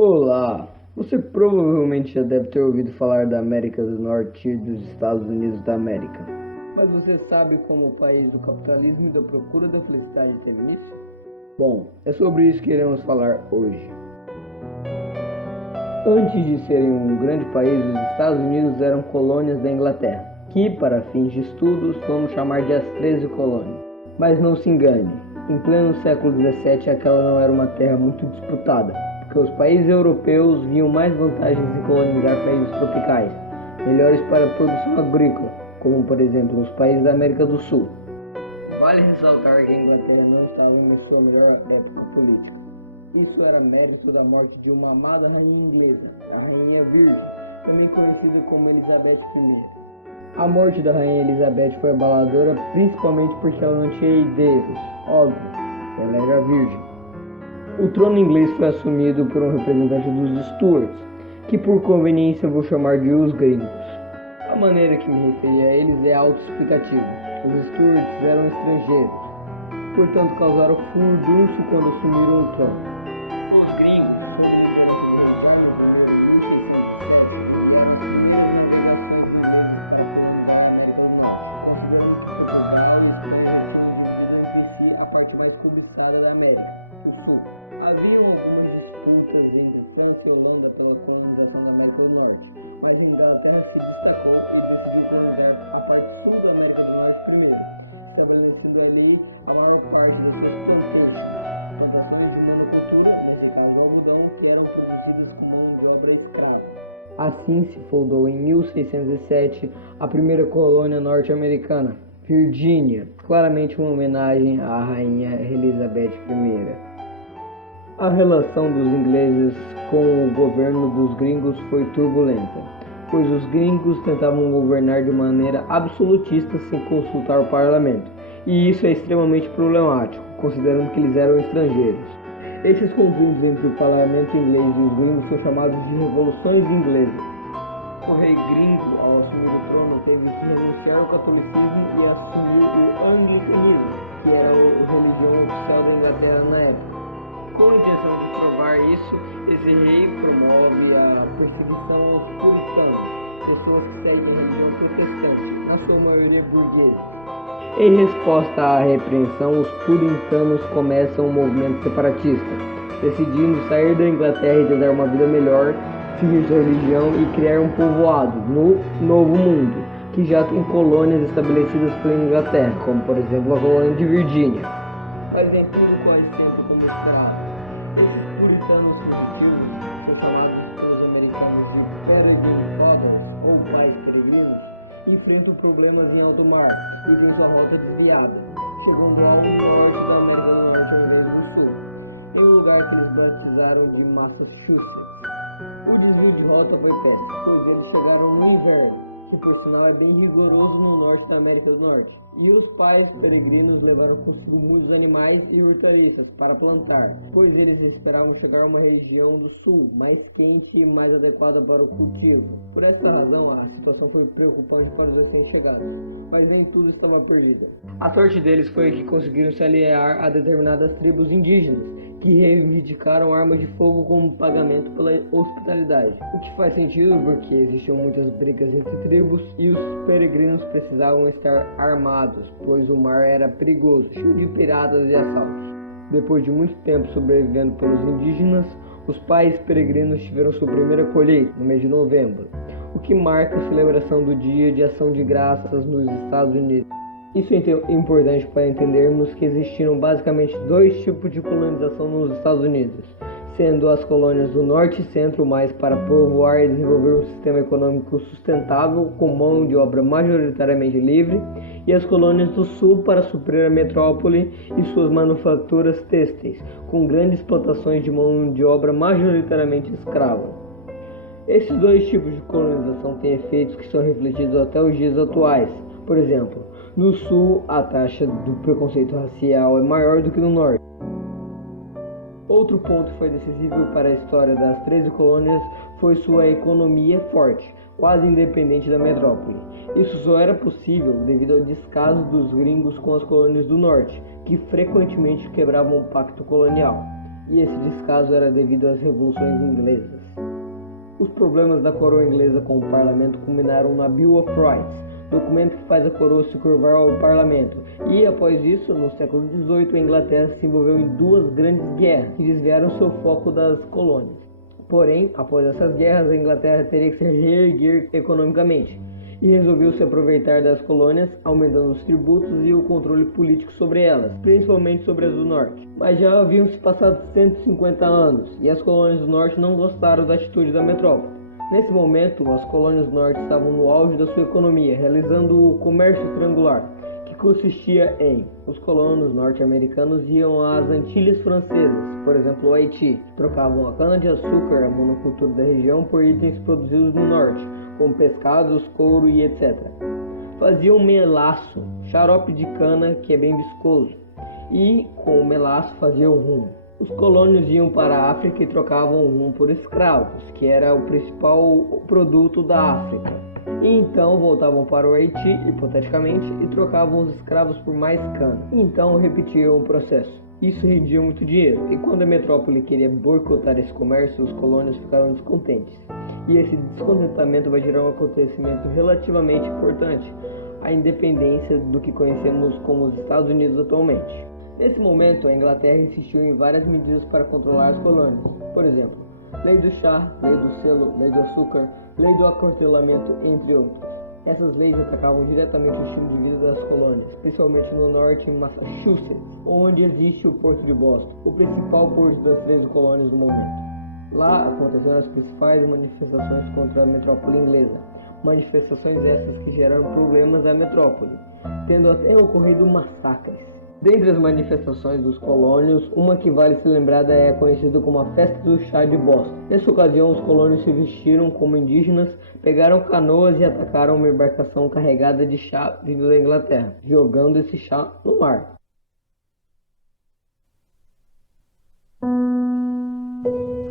Olá! Você provavelmente já deve ter ouvido falar da América do Norte e dos Estados Unidos da América. Mas você sabe como o país do capitalismo e da procura da felicidade teve início? Bom, é sobre isso que iremos falar hoje. Antes de serem um grande país, os Estados Unidos eram colônias da Inglaterra, que, para fins de estudos, vamos chamar de as 13 colônias. Mas não se engane, em pleno século XVII aquela não era uma terra muito disputada, porque os países europeus viam mais vantagens em colonizar países tropicais, melhores para a produção agrícola, como por exemplo os países da América do Sul. Vale ressaltar que a Inglaterra não estava em sua melhor época política. Isso era mérito da morte de uma amada rainha inglesa, a Rainha Virgem, também conhecida como Elizabeth I. A morte da Rainha Elizabeth foi abaladora principalmente porque ela não tinha herdeiros, óbvio, ela era virgem. O trono inglês foi assumido por um representante dos Stuarts, que por conveniência vou chamar de os gringos. A maneira que me referi a eles é autoexplicativa. Os Stuarts eram estrangeiros, portanto causaram furdunço quando assumiram o trono. Os gringos a parte mais cobiçada da América, o Sul. Havia alguns estudos tentando Holanda pela colonização da América do Norte, mas a Inglaterra se destacou e decidiu colonizar a parte sul da América do Norte primeiro, estabelecendo ali a maior parte dos seus Assim se fundou em 1607 a primeira colônia norte-americana, Virgínia, claramente uma homenagem à rainha Elizabeth I. A relação dos ingleses com o governo dos gringos foi turbulenta, pois os gringos tentavam governar de maneira absolutista sem consultar o parlamento, e isso é extremamente problemático, considerando que eles eram estrangeiros. Esses conflitos entre o parlamento inglês e os gringos são chamados de revoluções inglesas. O rei gringo, ao assumir o trono, teve que renunciar ao catolicismo e assumir o anglicanismo, que era a religião oficial da Inglaterra na época. Com a intenção de provar isso, esse rei promove a perseguição aos puritanos, pessoas que seguem a religião protestante, na sua maioria burguesa. Em resposta à repreensão, os puritanos começam um movimento separatista, decidindo sair da Inglaterra e tentar uma vida melhor, seguir sua religião e criar um povoado no Novo Mundo, que já tem colônias estabelecidas pela Inglaterra, como por exemplo a colônia de Virgínia. Mas nem tudo quase sempre como esperado. Esses puritanos fugitivos, chamados pelos americanos de Peregrine Fathers, ou mais peregrinos, enfrentam problemas em alto mar e em sua rota desviada, chegando ao norte da América do Norte ao Rio do Sul, em um lugar que eles batizaram de Massachusetts. O desvio de rota foi péssimo, pois eles chegaram no inverno, que por sinal é bem rigoroso no norte da América do Norte, e os pais peregrinos levaram consigo muitos animais e hortaliças para plantar, pois eles esperavam chegar a uma região do sul, mais quente e mais adequada para o cultivo. Por essa razão, a situação foi preocupante para os recém-chegados, mas nem tudo estava perdido. A sorte deles foi que conseguiram se aliar a determinadas tribos indígenas, que reivindicaram armas de fogo como pagamento pela hospitalidade. O que faz sentido porque existiam muitas brigas entre tribos e os peregrinos precisavam estar armados, pois o mar era perigoso, cheio de piratas e assaltos. Depois de muito tempo sobrevivendo pelos indígenas, os pais peregrinos tiveram sua primeira colheita no mês de novembro, o que marca a celebração do Dia de Ação de Graças nos Estados Unidos. Isso é importante para entendermos que existiram basicamente dois tipos de colonização nos Estados Unidos, sendo as colônias do Norte e Centro mais para povoar e desenvolver um sistema econômico sustentável com mão de obra majoritariamente livre, e as colônias do Sul para suprir a metrópole e suas manufaturas têxteis, com grandes plantações de mão de obra majoritariamente escrava. Esses dois tipos de colonização têm efeitos que são refletidos até os dias atuais. Por exemplo, no Sul, a taxa do preconceito racial é maior do que no Norte. Outro ponto que foi decisivo para a história das 13 colônias foi sua economia forte, quase independente da metrópole. Isso só era possível devido ao descaso dos gringos com as colônias do Norte, que frequentemente quebravam o pacto colonial. e esse descaso era devido às revoluções inglesas. Os problemas da coroa inglesa com o parlamento culminaram na Bill of Rights, documento que faz a coroa se curvar ao parlamento, e após isso, no século XVIII, a Inglaterra se envolveu em duas grandes guerras que desviaram seu foco das colônias. Porém, após essas guerras, a Inglaterra teria que se reerguer economicamente, e resolveu se aproveitar das colônias, aumentando os tributos e o controle político sobre elas, principalmente sobre as do norte. Mas já haviam se passado 150 anos, e as colônias do norte não gostaram da atitude da metrópole. Nesse momento, as colônias do norte estavam no auge da sua economia, realizando o comércio triangular, que consistia em: os colonos norte-americanos iam às Antilhas Francesas, por exemplo, o Haiti, trocavam a cana-de-açúcar, a monocultura da região, por itens produzidos no norte, como pescados, couro e etc. Faziam melaço, xarope de cana, que é bem viscoso, e com o melaço faziam rum. Os colônios iam para a África e trocavam o rum por escravos, que era o principal produto da África. E então voltavam para o Haiti, hipoteticamente, e trocavam os escravos por mais cana. E então repetiam o processo. Isso rendia muito dinheiro, e quando a metrópole queria boicotar esse comércio, os colônios ficaram descontentes. E esse descontentamento vai gerar um acontecimento relativamente importante, a independência do que conhecemos como os Estados Unidos atualmente. Nesse momento, a Inglaterra insistiu em várias medidas para controlar as colônias. Por exemplo, lei do chá, lei do selo, lei do açúcar, lei do acortelamento, entre outros. Essas leis atacavam diretamente o estilo de vida das colônias, especialmente no norte, em Massachusetts, onde existe o Porto de Boston, o principal porto das 13 colônias do momento. Lá aconteceram as principais manifestações contra a metrópole inglesa, manifestações essas que geraram problemas à metrópole, tendo até ocorrido massacres. Dentre as manifestações dos colônios, uma que vale ser lembrada é conhecida como a Festa do Chá de Boston. Nessa ocasião, os colônios se vestiram como indígenas, pegaram canoas e atacaram uma embarcação carregada de chá vindo da Inglaterra, jogando esse chá no mar.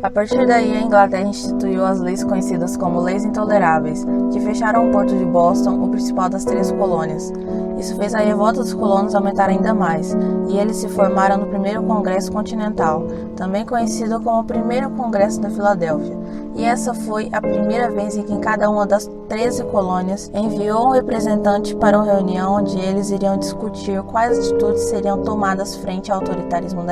A partir daí, a Inglaterra instituiu as leis conhecidas como Leis Intoleráveis, que fecharam o Porto de Boston, o principal das 13 colônias. Isso fez a revolta dos colonos aumentar ainda mais, e eles se formaram no Primeiro Congresso Continental, também conhecido como o Primeiro Congresso da Filadélfia. E essa foi a primeira vez em que cada uma das 13 colônias enviou um representante para uma reunião onde eles iriam discutir quais atitudes seriam tomadas frente ao autoritarismo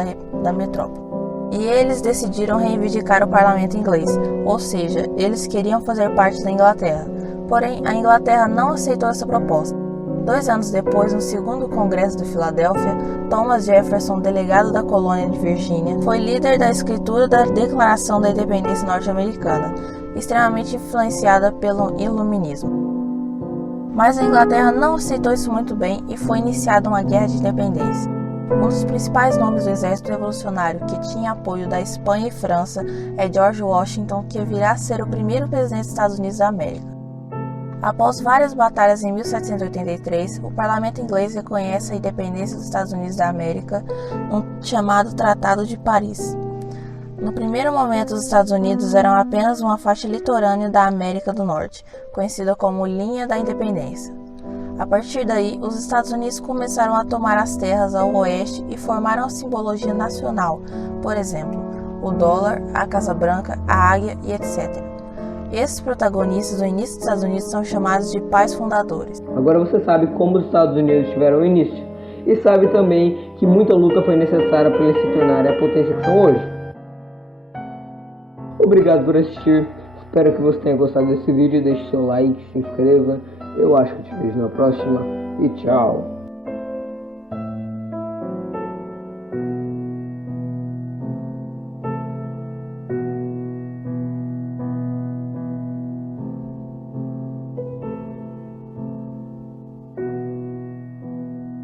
da metrópole. E eles decidiram reivindicar o parlamento inglês, ou seja, eles queriam fazer parte da Inglaterra. Porém, a Inglaterra não aceitou essa proposta. 2 anos depois, no segundo Congresso de Filadélfia, Thomas Jefferson, delegado da colônia de Virgínia, foi líder da escritura da Declaração da Independência norte-americana, extremamente influenciada pelo Iluminismo. Mas a Inglaterra não aceitou isso muito bem e foi iniciada uma guerra de independência. Um dos principais nomes do exército revolucionário que tinha apoio da Espanha e França é George Washington, que virá a ser o primeiro presidente dos Estados Unidos da América. Após várias batalhas em 1783, o parlamento inglês reconhece a independência dos Estados Unidos da América no chamado Tratado de Paris. No primeiro momento, os Estados Unidos eram apenas uma faixa litorânea da América do Norte, conhecida como Linha da Independência. A partir daí, os Estados Unidos começaram a tomar as terras ao oeste e formaram a simbologia nacional, por exemplo, o dólar, a Casa Branca, a águia e etc. Esses protagonistas do início dos Estados Unidos são chamados de pais fundadores. Agora você sabe como os Estados Unidos tiveram início, e sabe também que muita luta foi necessária para eles se tornarem a potência que são hoje. Obrigado por assistir, espero que você tenha gostado desse vídeo, deixe seu like, se inscreva. Eu acho que te vejo na próxima e tchau!